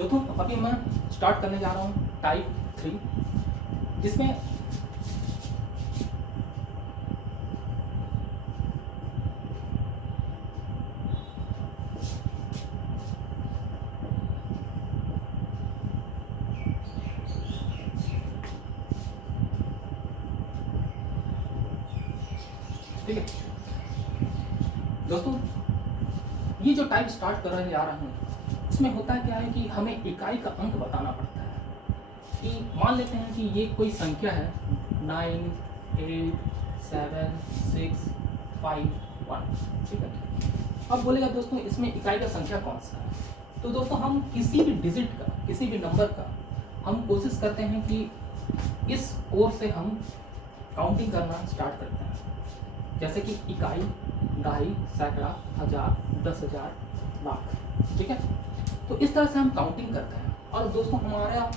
दोस्तों अभी मैं स्टार्ट करने जा रहा हूँ टाइप 3, जिसमें ठीक है दोस्तों, ये जो टाइप स्टार्ट करने जा रहा हूँ उसमें होता क्या है कि हमें इकाई का अंक बताना पड़ता है। कि मान लेते हैं कि ये कोई संख्या है 9, 8, 7, 6, 5, 1, ठीक है। अब बोलेगा दोस्तों इसमें इकाई का संख्या कौन सा है। तो दोस्तों हम किसी भी डिजिट का, किसी भी नंबर का हम कोशिश करते हैं कि इस ओर से हम काउंटिंग करना स्टार्ट करते हैं। जैसे कि इकाई, दहाई, सैकड़ा, हजार, 10,000, लाख, ठीक है। तो इस तरह से हम काउंटिंग करते हैं। और दोस्तों हमारा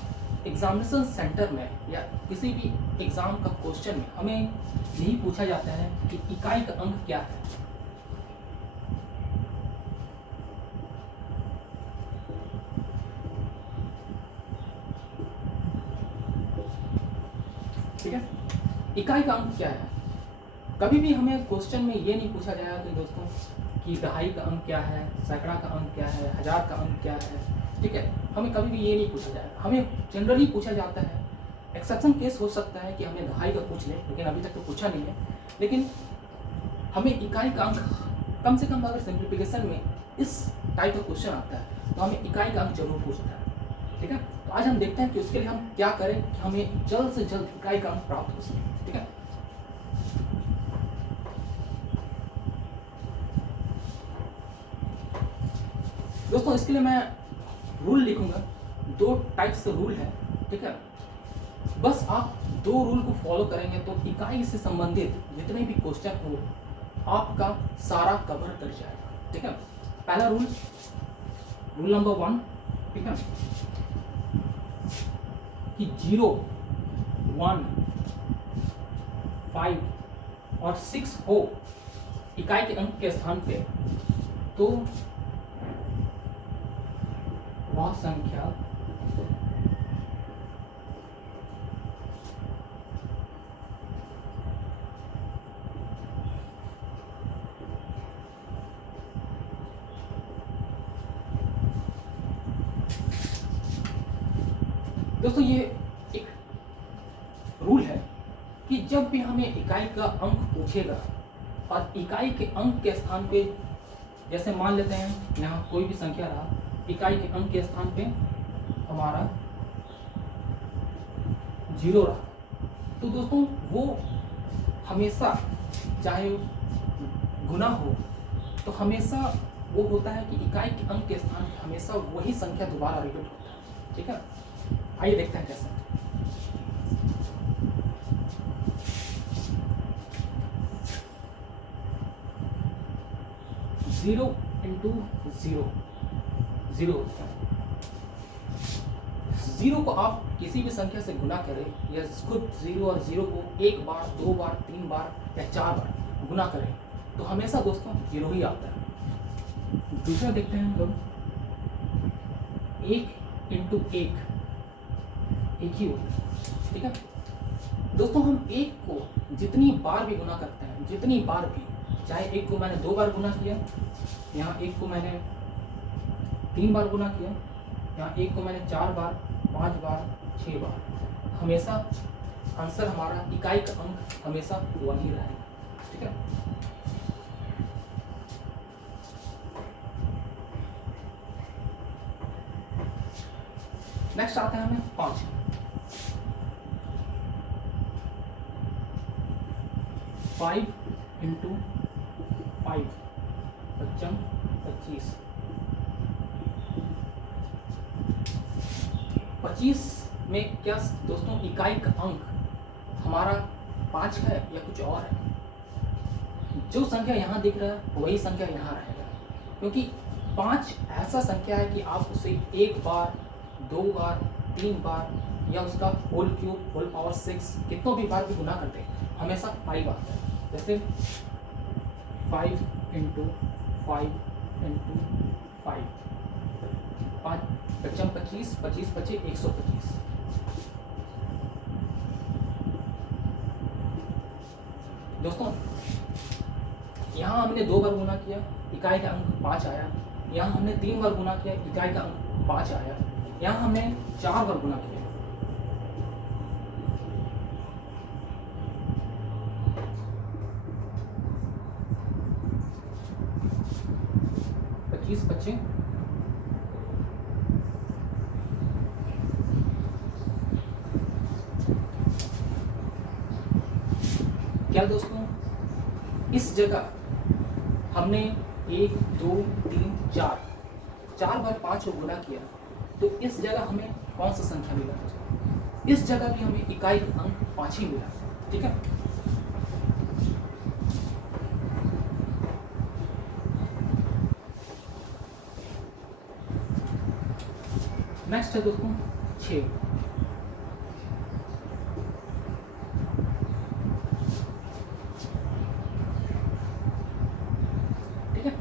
एग्जामिनेशन सेंटर में या किसी भी एग्ज़ाम का क्वेश्चन में हमें यही पूछा जाता है कि इकाई का अंक क्या है। ठीक है, इकाई का अंक क्या है। कभी भी हमें क्वेश्चन में ये नहीं पूछा जाएगा कि दोस्तों कि दहाई का अंक क्या है, सैकड़ा का अंक क्या है, हजार का अंक क्या है, ठीक है। हमें कभी भी ये नहीं पूछा जाएगा। हमें जनरली पूछा जाता है, एक्सेप्शन केस हो सकता है कि हमें दहाई का पूछ ले, लेकिन अभी तक तो पूछा नहीं है। लेकिन हमें इकाई का अंक कम से कम अगर सिंप्लीफिकेशन में इस टाइप का क्वेश्चन आता है तो हमें इकाई का अंक जरूर पूछता है, ठीक है। तो आज हम देखते हैं कि उसके लिए हम क्या करें कि हमें जल्द से जल्द इकाई का अंक प्राप्त हो सके, ठीक है। दोस्तों इसके लिए मैं रूल लिखूंगा, 2 टाइप से रूल है, ठीक है। बस आप 2 रूल को फॉलो करेंगे तो इकाई से संबंधित जितने भी क्वेश्चन हो आपका सारा कवर कर जाएगा, ठीक है। पहला रूल, रूल नंबर 1, ठीक है, कि 0, 1, 5 और 6 हो इकाई के अंक के स्थान पे तो वह संख्या दोस्तों ये एक रूल है कि जब भी हमें इकाई का अंक पूछेगा और इकाई के अंक के स्थान पे, जैसे मान लेते हैं यहाँ कोई भी संख्या रहा, इकाई के अंक के स्थान पे हमारा 0 रहा, तो दोस्तों वो हमेशा चाहे गुना हो तो हमेशा वो होता है कि इकाई के अंक के स्थान पे हमेशा वही संख्या दोबारा रिपीट होता है, ठीक है। आइए देखते हैं कैसे। जीरो इंटू जीरो, जीरो होता है। जीरो को आप किसी भी संख्या से गुना करें या खुद 0 और 0 को 1 बार, 2 बार, 3 बार या 4 बार गुना करें तो हमेशा दोस्तों 0 ही आता है। दूसरा देखते हैं हम लोग, 1 इंटू 1, 1 ही होता है, ठीक है। दोस्तों हम 1 को जितनी बार भी गुना करते हैं, जितनी बार भी, चाहे 1 को मैंने 2 बार गुना किया, यहाँ 1 को मैंने 3 बार गुना किया, यहाँ 1 को मैंने 4 बार, 5 बार, 6 बार, हमेशा आंसर हमारा इकाई का अंक हमेशा वही रहेगा, ठीक है। नेक्स्ट आते हैं हमें 5। 5 इंटू 5, 25। 25 में क्या दोस्तों इकाई का अंक हमारा 5 है या कुछ और है। जो संख्या यहाँ दिख रहा है वही संख्या यहाँ रहेगा, क्योंकि 5 ऐसा संख्या है कि आप उसे 1 बार, 2 बार, 3 बार या उसका होल क्यूब, होल पावर 6 कितनों भी बार भी गुना करते हैं हमेशा 5 आता है। जैसे 5 इंटू 5 इंटू 5, 5 पचम 25, 25 पचे 125। दोस्तों यहाँ हमने 2 बार गुना किया, इकाई का अंक 5 आया। यहाँ हमने 3 बार गुना किया, इकाई का अंक 5 आया। यहाँ हमने 4 बार गुना किया, बच्चे क्या दोस्तों, इस जगह हमने 1 2 3 4 बार 5 को गुना किया, तो इस जगह हमें कौन सा संख्या मिला? इस जगह भी हमें इकाई अंक 5 ही मिला। ठीक है, नेक्स्ट है दोस्तों 6। ठीक है,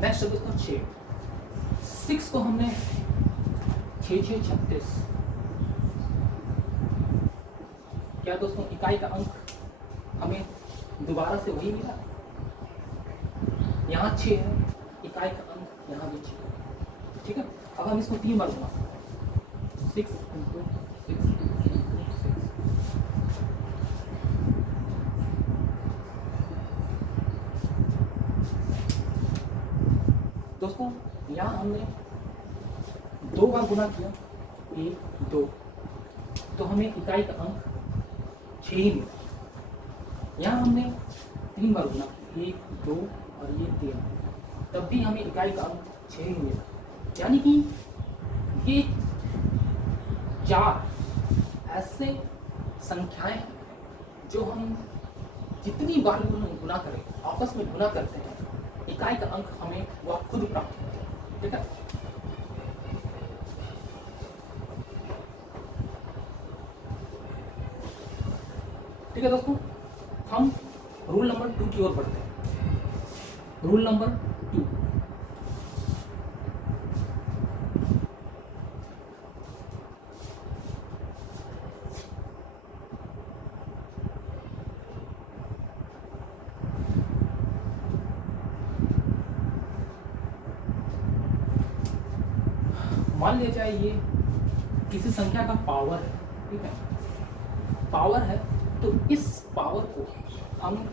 नेक्स्ट है दोस्तों 6 को हमने 6 6 36। क्या दोस्तों, इकाई का अंक हमें दोबारा से वही मिला। यहाँ 6 है, इकाई का अंक यहाँ भी 6। ठीक है, अब हम इसको 3 बार गुना, 6 × 6 × 6। दोस्तों यहाँ हमने 2 बार गुना किया, 1 2, तो हमें इकाई का अंक 6 ही मिला। यहाँ हमने 3 बार गुना, 1 2 और ये 3, तब भी हमें इकाई का अंक 6 ही मिला। यानी कि ये 4 ऐसे संख्याएं हैं जो हम जितनी बार गुना करें, आपस में गुना करते हैं, इकाई का अंक हमें वह खुद प्राप्त होता है। ठीक है, ठीक है दोस्तों, हम रूल नंबर 2 की ओर बढ़ते हैं। रूल नंबर 2, मान लिया जाए ये किसी संख्या का पावर है। ठीक है, पावर है, तो इस पावर को हम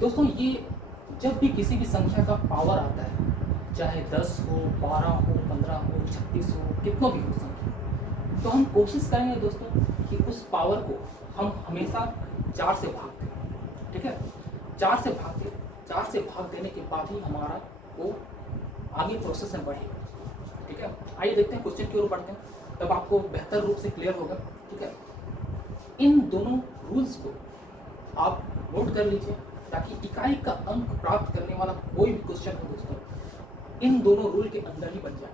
दोस्तों, ये जब भी किसी भी संख्या का पावर आता है, चाहे 10 हो, 12 हो, 15 हो, 36 हो, कितना भी हो संख्या, तो हम कोशिश करेंगे दोस्तों कि उस पावर को हम हमेशा 4 से भाग दें। ठीक है, 4 से भाग दें, 4 से भाग देने के बाद ही हमारा वो आगे प्रोसेस में बढ़ेगा। ठीक है, आइए देखते हैं क्वेश्चन की ओर बढ़ते हैं, तब आपको बेहतर रूप से क्लियर होगा। ठीक है, इन दोनों रूल्स को आप नोट कर लीजिए, ताकि इकाई का अंक प्राप्त करने वाला कोई भी क्वेश्चन हो दोस्तों, इन दोनों रूल के अंदर ही बन जाए।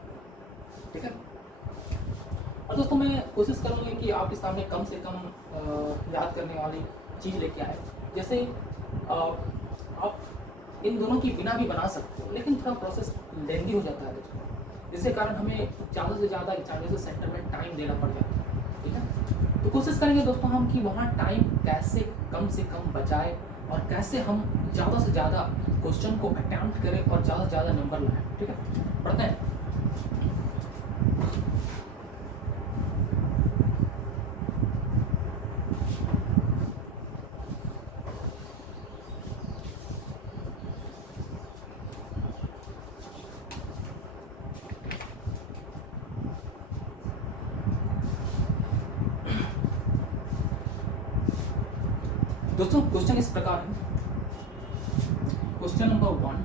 ठीक है, और दोस्तों मैं कोशिश करूँगा कि आपके सामने कम से कम याद करने वाली चीज़ लेके आए। जैसे आप इन दोनों की बिना भी बना सकते हो, लेकिन थोड़ा प्रोसेस लेंदी हो जाता है दोस्तों, जिसके कारण हमें ज़्यादा से ज़्यादा एग्जामिनेशन सेंटर में टाइम देना पड़ जाता है। ठीक है, तो कोशिश करेंगे दोस्तों हम कि वहाँ टाइम कैसे कम से कम बचाए और कैसे हम ज़्यादा से ज़्यादा क्वेश्चन को अटेम्प्ट करें और ज़्यादा से ज़्यादा नंबर लाएं। ठीक है, पढ़ते हैं। दोस्तों क्वेश्चन इस प्रकार है। क्वेश्चन नंबर 1,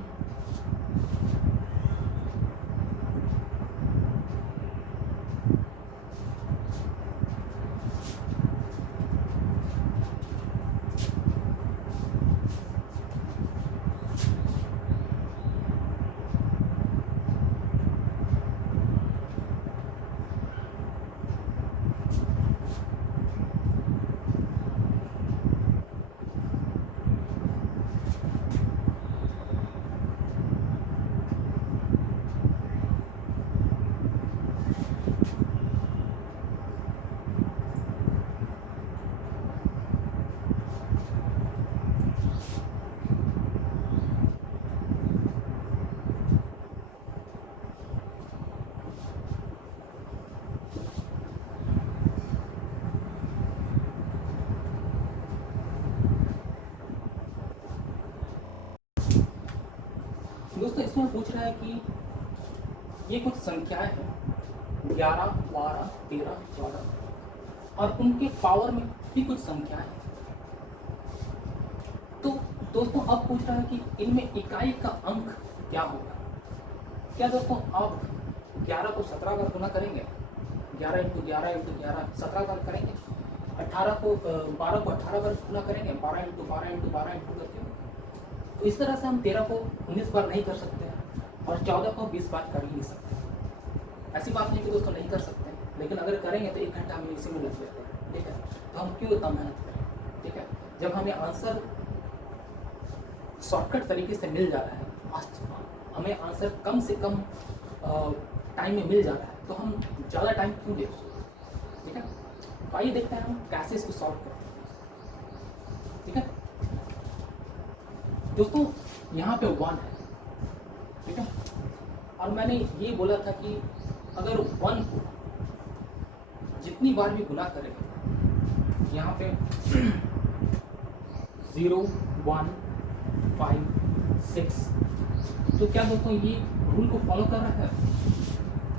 पूछ रहा है कि ये कुछ संख्याएं हैं 11, 12, 13, 14 और उनके पावर में भी कुछ संख्याएं हैं। तो दोस्तों अब पूछ रहा है कि इनमें इकाई का अंक क्या होगा। क्या दोस्तों आप 11 को 17 बार गुना करेंगे? 11 इंटू 11 इंटू 11 17 बार करेंगे। 12 को 18 बार गुना करेंगे, 12 इंटू 12 इंटू 12 इंटू करके। तो इस तरह से हम 13 को 19 बार नहीं कर सकते हैं और 14 को 20 बार कर ही नहीं सकते। ऐसी बात नहीं कि दोस्तों नहीं कर सकते, लेकिन अगर करेंगे तो 1 घंटा हमें इसी में लग जाता है। ठीक है, तो हम क्यों इतना मेहनत करें? ठीक है, जब हमें आंसर शॉर्टकट तरीके से मिल जा रहा है, हमें आंसर कम से कम टाइम में मिल जा रहा है, तो हम ज़्यादा टाइम क्यों दें? ठीक है, तो आइए देखते हैं हम कैसे इसको सॉल्व करें। ठीक है दोस्तों, यहाँ पे 1 है। ठीक है, और मैंने ये बोला था कि अगर 1 को जितनी बार भी गुना करेंगे, यहाँ पे 0, 1, 5, 6, तो क्या दोस्तों ये रूल को फॉलो कर रहा है?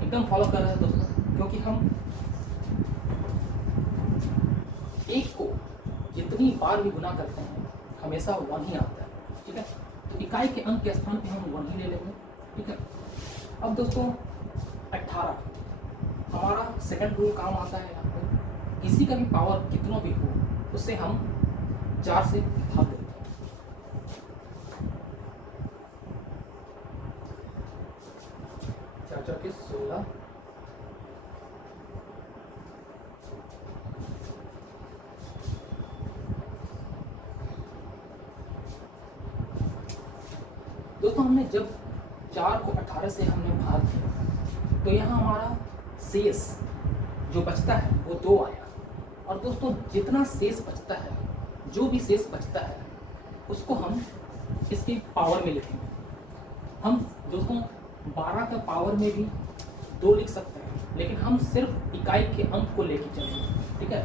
एकदम फॉलो कर रहा है दोस्तों, क्योंकि हम 1 को जितनी बार भी गुना करते हैं हमेशा 1 ही आता है। ठीक है, तो इकाई के अंक के स्थान पे हम 1 ही ले लेंगे। ठीक है, अब दोस्तों 18 हमारा सेकंड रूल काम आता है। यहाँ पे किसी का भी पावर कितना भी हो उससे हम 4 से भाग देते हैं। 4 4 16। दोस्तों हमने जब 4 को 18 से हमने भाग दिया तो यहाँ हमारा शेष जो बचता है वो 2 आया। और दोस्तों जितना शेष बचता है, जो भी शेष बचता है उसको हम इसकी पावर में लिखेंगे। हम दोस्तों 12 का पावर में भी 2 लिख सकते हैं, लेकिन हम सिर्फ इकाई के अंक को लेके चलेंगे। ठीक है,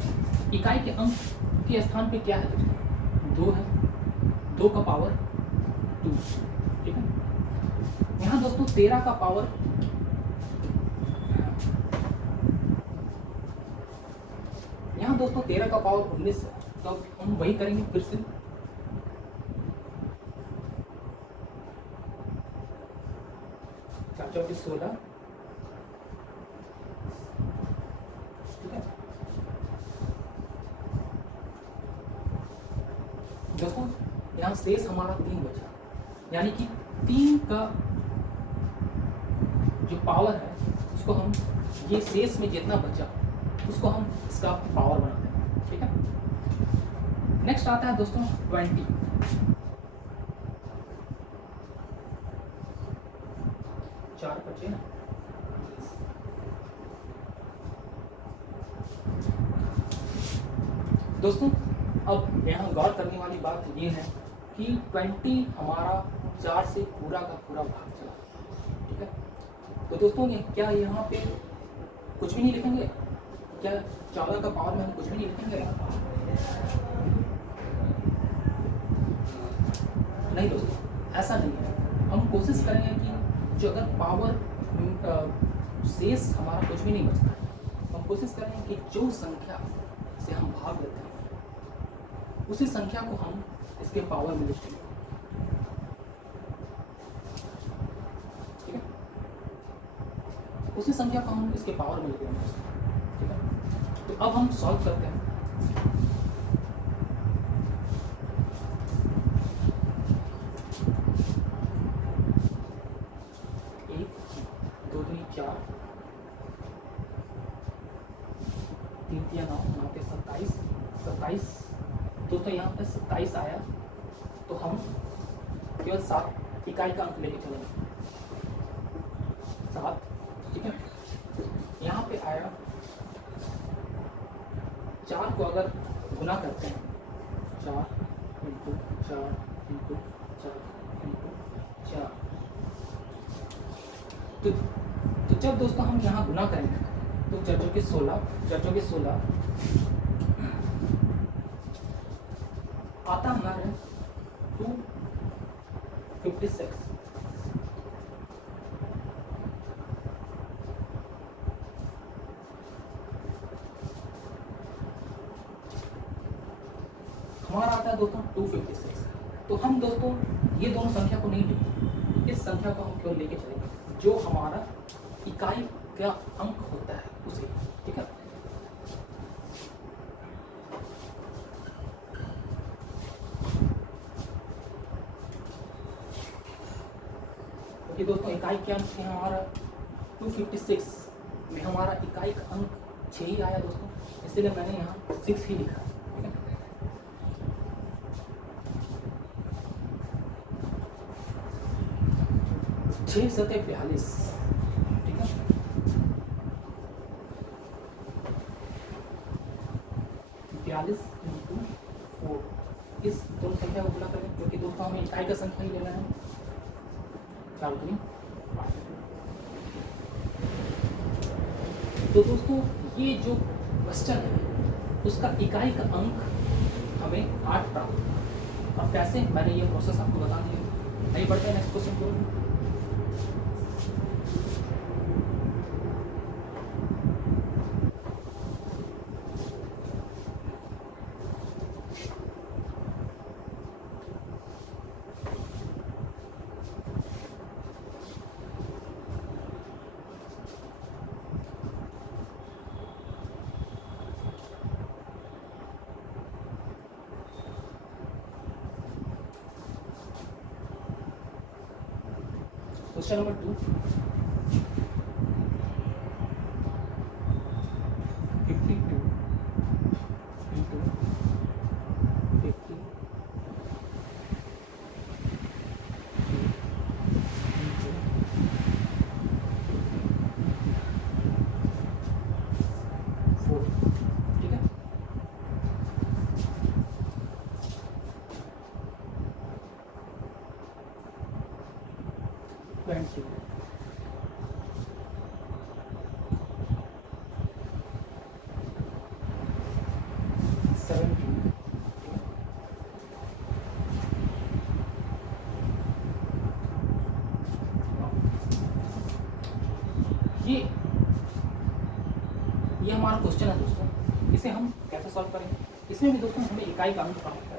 इकाई के अंक के स्थान पे क्या है दोस्तों? 2 है, 2 का पावर 2। ठीक है, यहाँ दोस्तों 13 का पावर, यहाँ दोस्तों 13 का पावर 19 है, तो अब हम वही करेंगे फिर से। चार 16। ठीक है दोस्तों, यहाँ शेष हमारा 3 बचा, यानी कि 3 का जो पावर है उसको हम, ये शेष में जितना बचा उसको हम इसका पावर बनाते हैं। ठीक है, नेक्स्ट आता है दोस्तों 20। 4 बचे ना। दोस्तों अब यहाँ गौर करने वाली बात ये है कि 20 हमारा 4 से पूरा का पूरा भाग चला। ठीक है, तो दोस्तों ये क्या यहाँ पे कुछ भी नहीं लिखेंगे? क्या 14 का पावर में हम कुछ भी नहीं लिखेंगे? नहीं दोस्तों, ऐसा नहीं है। हम कोशिश करेंगे कि जो अगर पावर शेष हमारा कुछ भी नहीं बचता है, हम कोशिश करेंगे कि जो संख्या से हम भाग देते हैं उसी संख्या को हम इसके पावर में लिखेंगे। ठीक है, उसी संख्या को हम इसके पावर में लिखेंगे। ठीक है, तो अब हम सॉल्व करते हैं। एक 2 3 4 3 3 9 9 के 27 दोस्तों यहाँ पे 27 आया, तो हम केवल 7 इकाई का अंक लेके चलेंगे। 7। ठीक है, यहाँ पे आया 4 को अगर गुना करते हैं, 4 इंटू 4 इंटू 4 इंटू 4, तो जब दोस्तों हम यहाँ गुना करेंगे तो 4 चौके 16 आता हमारे 256। है दोस्तों 256। तो हम दोस्तों ये दोनों संख्या को नहीं लेंगे, इस संख्या को हम क्यों लेके चलेंगे जो हमारा इकाई का अंक होता है उसे, ठीक है। क्योंकि दोस्तों इकाई क्या अंक है हमारा 256 में हमारा इकाई का अंक 6 ही आया दोस्तों, इसलिए मैंने यहाँ 6 ही लिखा, ठीक है। छः सतह 42, ठीक है। 42 इंटू 4 इस दोनों संख्या को गुणा करें, क्योंकि दोस्तों हमें इकाई का संख्या ही लेना है। 4 दूनी 8। तो दोस्तों ये जो क्वेश्चन है उसका इकाई का अंक हमें 8 प्राप्त हुआ। अब कैसे, मैंने ये प्रोसेस आपको बता दिया। आइए बढ़ते हैं नेक्स्ट क्वेश्चन को। क्वेश्चन नंबर 2, 52 इंटू 50 4, ठीक है। ये हमारा क्वेश्चन है दोस्तों, इसे हम कैसे सॉल्व करेंगे। इसमें भी दोस्तों हमें इकाई का अंक प्राप्त करें।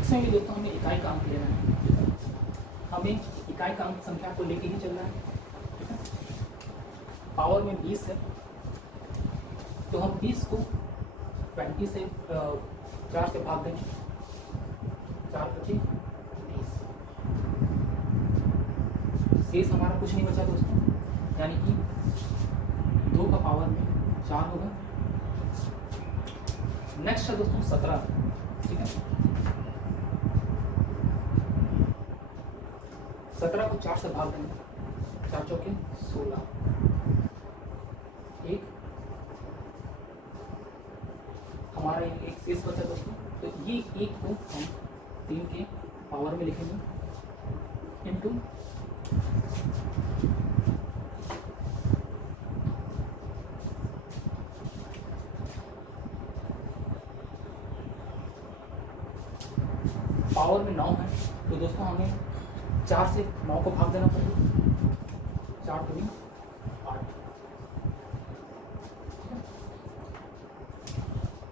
इसमें भी दोस्तों हमें इकाई का अंक लेना है, हमें इकाई का अंक संख्या को लेके ही चलना है, ठीक है। पावर में 20 है, तो हम 20 को 20 से 4 से भाग देंगे, 4 25 20, शेष हमारा कुछ नहीं बचा दोस्तों, यानी कि 2 का पावर में 4 होगा। नेक्स्ट है दोस्तों 17, ठीक है। 17 को 4 से भाग देंगे, 4 चौके 16, एक हमारा एक शेष बचा दोस्तों। तो ये एक को हम 3 के पावर में लिखेंगे इनटू पावर में 9 है, तो दोस्तों हमें 4 से 9 को भाग देना पड़ेगा, 4 दूनी 8।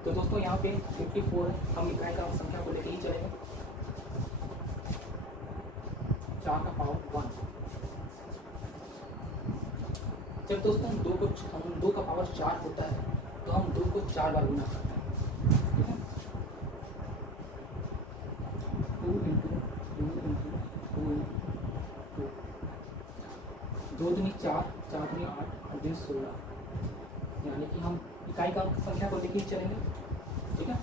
तो दोस्तों यहाँ पे 54 है, हम इकाई का संख्या को लेके ही चलेंगे, 4 का पावर 1। जब दोस्तों हम 2 का पावर 4 होता है तो हम 2 को 4 बार गुना करते हैं, ठीक है। 2 इंटू 2 इंटू 2 इंटू 2, 2 दूनी 4, 4 दूनी 8 और 2 16, यानी कि हम इकाई का संख्या को लेके ही चलेंगे, ठीक है।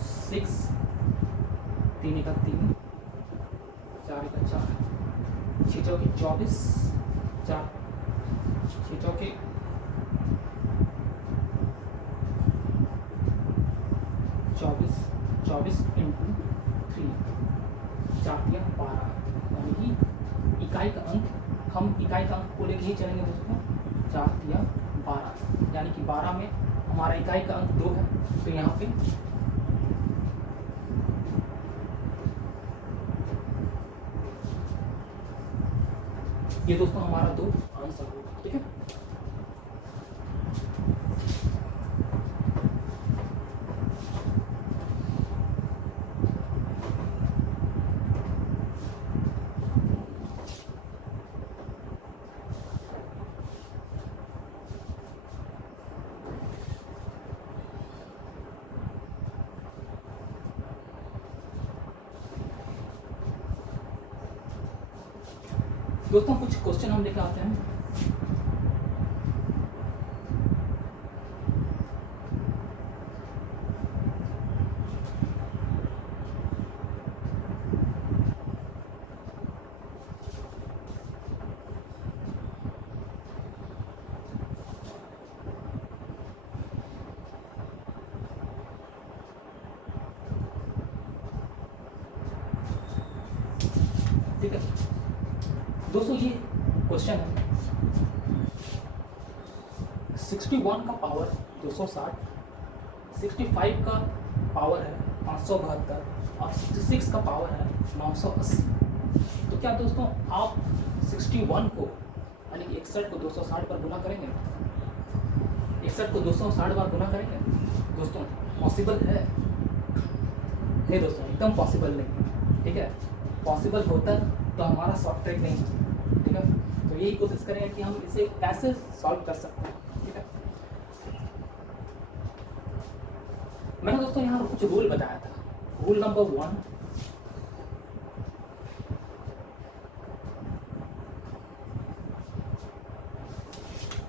सिक्स 3 का 3, 4 का 4, 6 चौके 24, 4 6 चौके 24, 24 इंटू 3, 4 दिया 12, यानी कि इकाई का अंक, हम इकाई का अंक को लेके ही चलेंगे दोस्तों, 4 दिया 12। यानी कि 12 में हमारा इकाई का अंक 2 है, तो यहाँ पे ये दोस्तों हमारा 2 आंसर होगा। ठीक है, दोस्तों कुछ क्वेश्चन हम लेकर आते हैं। ठीक है दोस्तों, ये क्वेश्चन है 61 का पावर 260, 65 का पावर है 572 और 66 का पावर है 980। तो क्या दोस्तों आप 61 को यानी कि 61 को 260 पर गुना करेंगे? 61 को 260 बार गुना करेंगे? दोस्तों पॉसिबल है? नहीं दोस्तों, एकदम पॉसिबल नहीं। ठीक है, पॉसिबल होता तो हमारा शॉर्ट ट्रिक नहीं है। ठीक है, तो यही कोशिश करेंगे कि हम इसे कैसे सॉल्व कर सकते हैं। ठीक है, मैंने दोस्तों यहाँ कुछ रूल बताया था। रूल नंबर 1,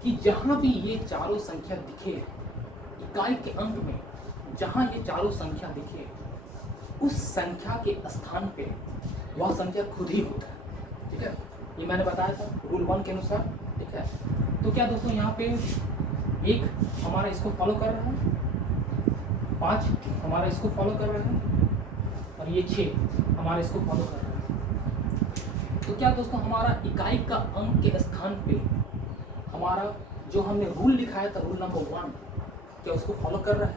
कि जहां भी ये चारों संख्या दिखे इकाई के अंक में, जहां ये चारों संख्या दिखे उस संख्या के स्थान पे वह संख्या खुद ही होता है। ठीक है, ये मैंने बताया था रूल 1 के अनुसार। ठीक है, तो क्या दोस्तों यहाँ पे 1 हमारा इसको फॉलो कर रहा है, 5 हमारा इसको फॉलो कर रहा है और ये 6 हमारा इसको फॉलो कर रहा है। तो क्या दोस्तों हमारा इकाई का अंक के स्थान पे हमारा जो हमने रूल लिखाया था रूल नंबर 1, क्या उसको फॉलो कर रहा है?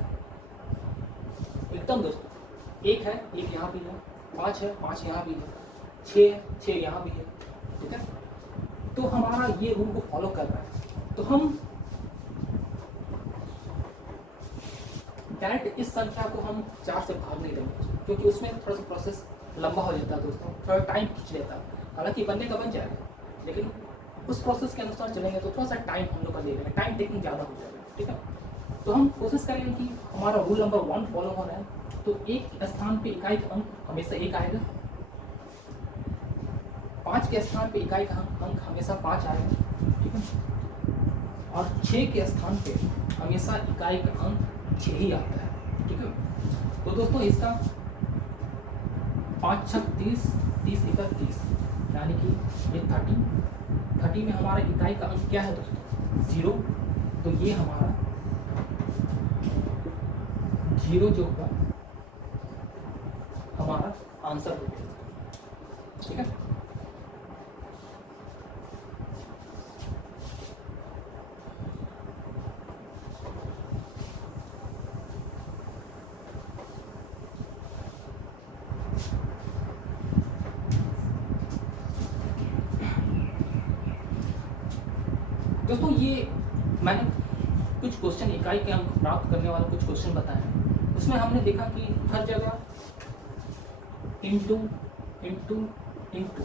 एकदम दोस्तों, 1 है, 1 यहाँ भी है, 5 है, 5 यहाँ भी है, 6 है, 6 यहाँ भी है। ठीक है, तो हमारा ये रूल को फॉलो कर रहा है। तो हम डायरेक्ट इस संख्या को हम 4 से भाग नहीं देंगे, क्योंकि उसमें थोड़ा सा प्रोसेस लंबा हो जाता है दोस्तों, थोड़ा टाइम खींच लेता है। हालांकि बनने का बन जाएगा, लेकिन उस प्रोसेस के अनुसार चलेंगे तो थोड़ा सा टाइम हम लोग का लेंगे, टाइम टेकिंग ज़्यादा हो जाएगा। ठीक है, तो हम कोशिश करेंगे कि हमारा रूल नंबर 1 फॉलो हो रहा है, तो एक स्थान पे इकाई का अंक हमेशा 1 आएगा, 5 के स्थान पे इकाई का अंक हमेशा 5 आएगा। ठीक है, और 6 के स्थान पे हमेशा इकाई का अंक 6 ही आता है। ठीक है, तो दोस्तों इसका 5 6 30, 30 31, यानी कि ये 30 में हमारा इकाई का अंक क्या है दोस्तों? 0। तो ये हमारा 0 जो होगा हमारा आंसर हो गया। ठीक है, दोस्तों ये मैंने कुछ क्वेश्चन इकाई के अंक प्राप्त करने वाले कुछ क्वेश्चन बताए हैं। उसमें हमने देखा कि हर जगह इंटू इंटू इंटू,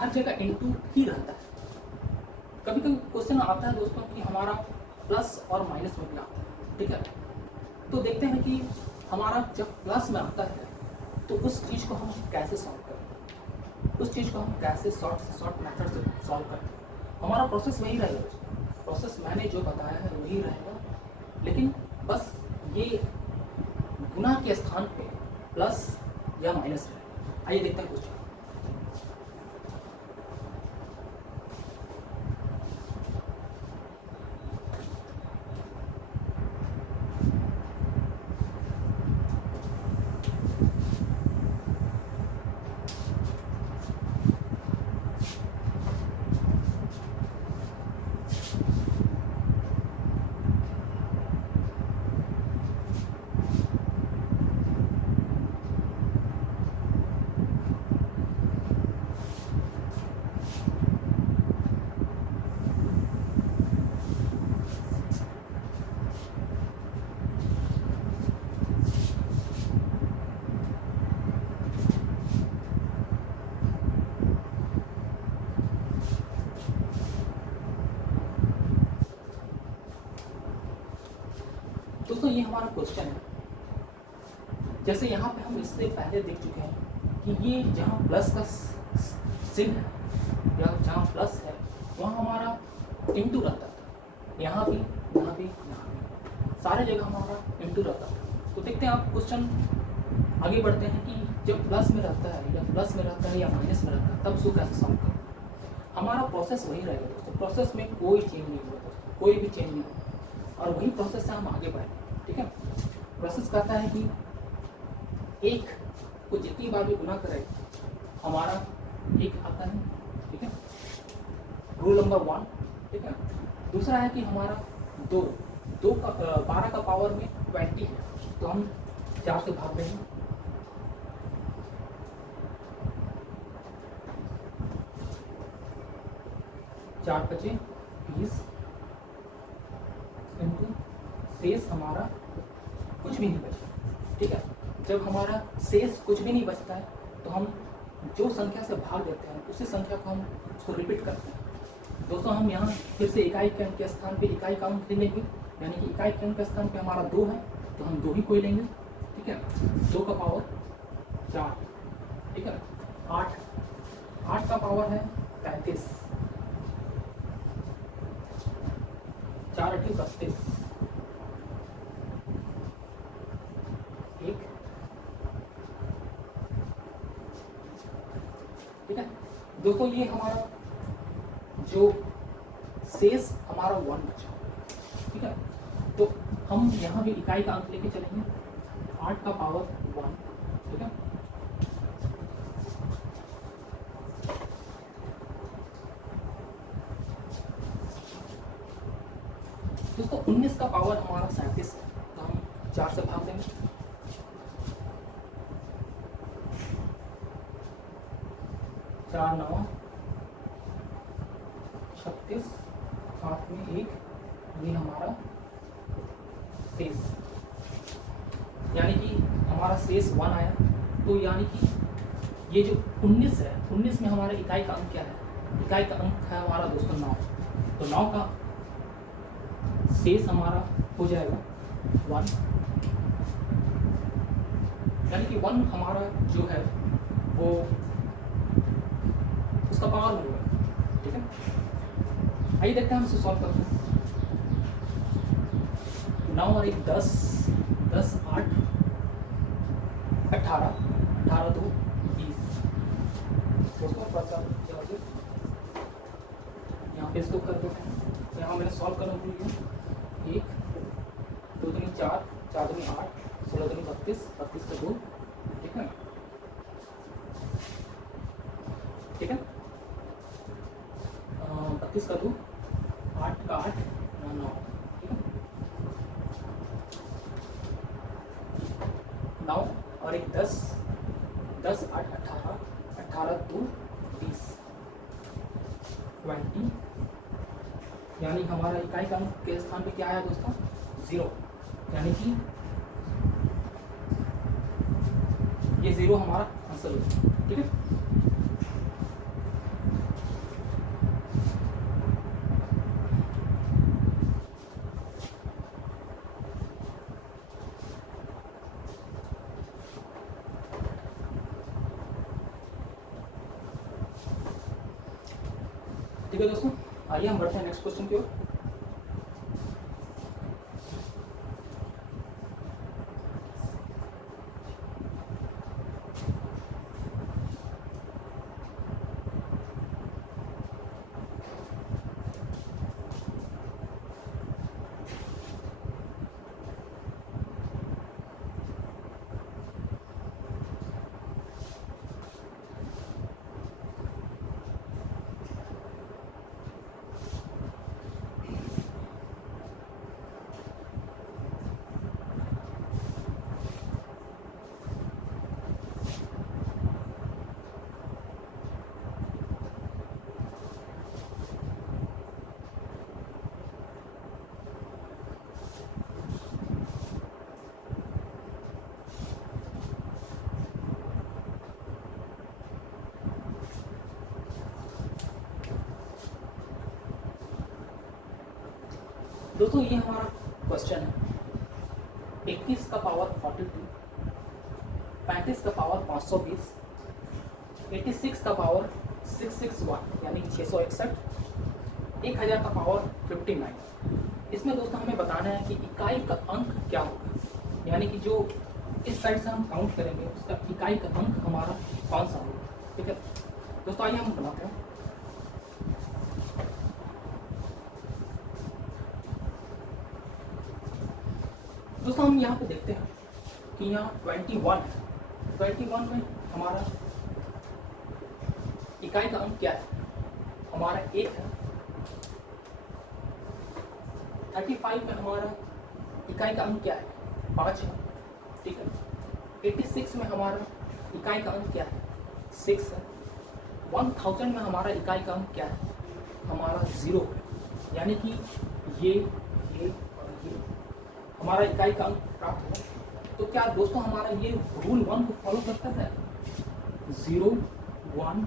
हर जगह इंटू ही रहता है। कभी कभी क्वेश्चन आता है दोस्तों कि हमारा प्लस और माइनस में भी आता है। ठीक है, तो देखते हैं कि हमारा जब प्लस में आता है तो उस चीज़ को हम कैसे सॉल्व करते हैं, उस चीज़ को हम कैसे शॉर्ट मेथड से सॉल्व करते हैं। हमारा प्रोसेस वही रहेगा, प्रोसेस मैंने जो बताया है वही रहेगा, लेकिन बस ये गुना के स्थान पे प्लस या माइनस है। आइए देखते हैं क्वेश्चन। क्वेश्चन है, जैसे यहाँ पे हम इससे पहले देख चुके हैं कि ये जहाँ प्लस का चिन्ह है या जहाँ प्लस है वहाँ हमारा इंटू रहता था, यहाँ भी, यहाँ भी, यहाँ भी, सारे जगह हमारा इंटू रहता था। तो देखते हैं आप क्वेश्चन आगे बढ़ते हैं कि जब प्लस में रहता है या प्लस में रहता है या माइनस में रहता है तब उसको कैसे सॉल्व करते हैं। हमारा प्रोसेस वही रहेगा दोस्तों, प्रोसेस में कोई चेंज नहीं हुआ दोस्तों, कोई भी चेंज नहीं हुआ और वही प्रोसेस से हम आगे बढ़ेंगे। ठीक है, प्रोसेस कहता है कि एक को जितनी बार भी गुना करें हमारा एक आता है। ठीक है, रूल नंबर 1। ठीक है, दूसरा है कि हमारा दो का 12 का पावर में 20 है, तो हम 4 से भाग देंगे। चार बचे 20 इंटू शेष हमारा कुछ भी नहीं बचा। ठीक है, जब हमारा शेष कुछ भी नहीं बचता है तो हम जो संख्या से भाग देते हैं उसी संख्या को हम उसको रिपीट करते हैं। दोस्तों हम यहाँ फिर से इकाई के अंक के स्थान पे इकाई का अंक लेंगे, यानी कि इकाई के अंक के स्थान पे हमारा 2 है तो हम 2 ही कोई लेंगे। ठीक है, 2 का पावर 4। ठीक है, 8 का पावर है 35, 4 8 32, 1। ठीक है दोस्तों, ये हमारा जो शेष हमारा 1 बचा। ठीक है, तो हम यहाँ भी इकाई का अंक लेके चलेंगे, 8 का पावर 1। ठीक है, दोस्तों 19 का पावर हमारा 37 है, तो हम 4 से भाग देंगे। 4 9 36, साथ में 1, ये हमारा शेष, यानी कि हमारा शेष 1 आया। तो यानी कि ये जो 19 है, 19 में हमारे इकाई का अंक क्या है? इकाई का अंक है हमारा दोस्तों 9, तो 9 का शेष हमारा हो जाएगा 1, यानी कि 1 हमारा जो है वो उसका पावर में होगा। ठीक है, आइए देखते हैं हम इसे सॉल्व करते हैं। 9 और 1 10, 10 8 18, 18 2 20। दोस्तों थोड़ा सा यहाँ पे इसको कर देते हैं। यहाँ मैंने सॉल्व करना भूल गया। 1 2 3 4, 4 2 8, 16 2 32, 32 का 2। ठीक है, ठीक है, 32 का 2, 8 का 8, 9। ठीक है, 9 और 1 10, 10 8 18, 18 2 20, 20, यानी हमारा इकाई का अंक के स्थान पे क्या आया दोस्तों? 0, यानी कि ये 0 हमारा आंसर होगा। ठीक है, ठीक है दोस्तों, आइए हम बढ़ते हैं नेक्स्ट क्वेश्चन की ओर। दोस्तों ये हमारा क्वेश्चन है 21 का पावर 42, 35 का पावर 520, 86 का पावर 661 यानी कि 661, 1000 का पावर 59। इसमें दोस्तों हमें बताना है कि इकाई का अंक क्या होगा, यानी कि जो इस साइड से हम काउंट करेंगे उसका इकाई का अंक हमारा कौन सा होगा। ठीक है दोस्तों, आइए हम बनाते हैं। दोस्तों हम यहाँ पे देखते हैं कि यहाँ 21 में हमारा इकाई का अंक क्या है, हमारा 1 है। 35 में हमारा इकाई का अंक क्या है, 5 है। ठीक है, 86 में हमारा इकाई का अंक क्या है, 6 है। 1000 में हमारा इकाई का अंक क्या है, हमारा 0 है। यानी कि ये और ये हमारा इकाई का अंक प्राप्त हुआ। तो क्या दोस्तों हमारा ये रूल 1 को फॉलो करता है, 0 1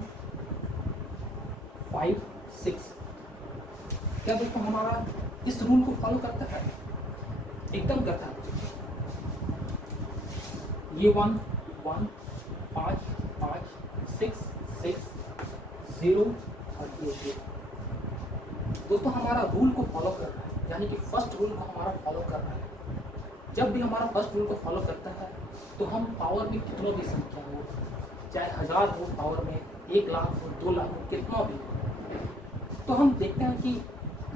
5 6? क्या दोस्तों हमारा इस रूल को फॉलो करता है? एकदम करता है। ये 1 1 5 5 6 6 0 और ये 0 दोस्तों हमारा रूल को फॉलो कर रहा है, यानी कि फर्स्ट रूल को हमारा फॉलो कर रहा है। जब भी हमारा फर्स्ट रूल को फॉलो करता है तो हम पावर में कितना भी संख्या हो, चाहे 1000 हो पावर में, 1 लाख हो, 2 लाख हो, कितना भी हो, तो हम देखते हैं कि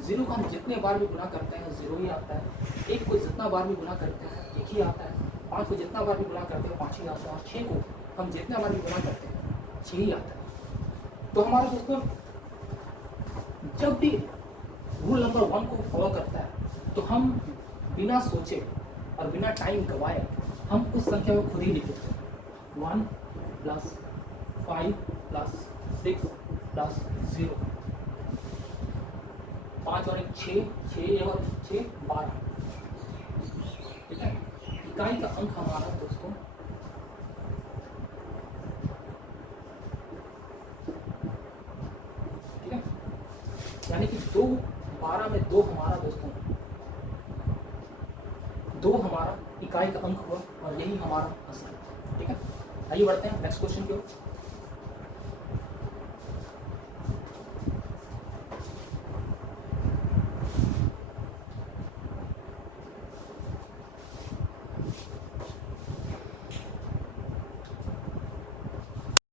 0 को हम जितने बार भी गुना करते हैं 0 ही आता है। 1 को जितना बार भी गुना करते हैं 1 ही आता है। 5 को जितना बार भी गुना करते हैं 5 ही आता है। और 6 को हम जितना बार भी गुना करते हैं 6 ही आता है। तो हमारे दोस्तों जब भी रूल नंबर 1 को फॉलो करता है तो हम बिना सोचे और बिना टाइम गवाए हम उस संख्या को खुद ही लिख देते हैं। 1 + 5 + 6 + 0, 5 और 1 6, 6 और 6 12। ठीक है, इकाई का अंक हमारा दोस्तों ठीक है, यानी कि 2 12 में 2 हमारा दोस्तों 2 हमारा इकाई का अंक हुआ और यही हमारा आंसर है। ठीक है, आइए बढ़ते हैं नेक्स्ट क्वेश्चन की ओर।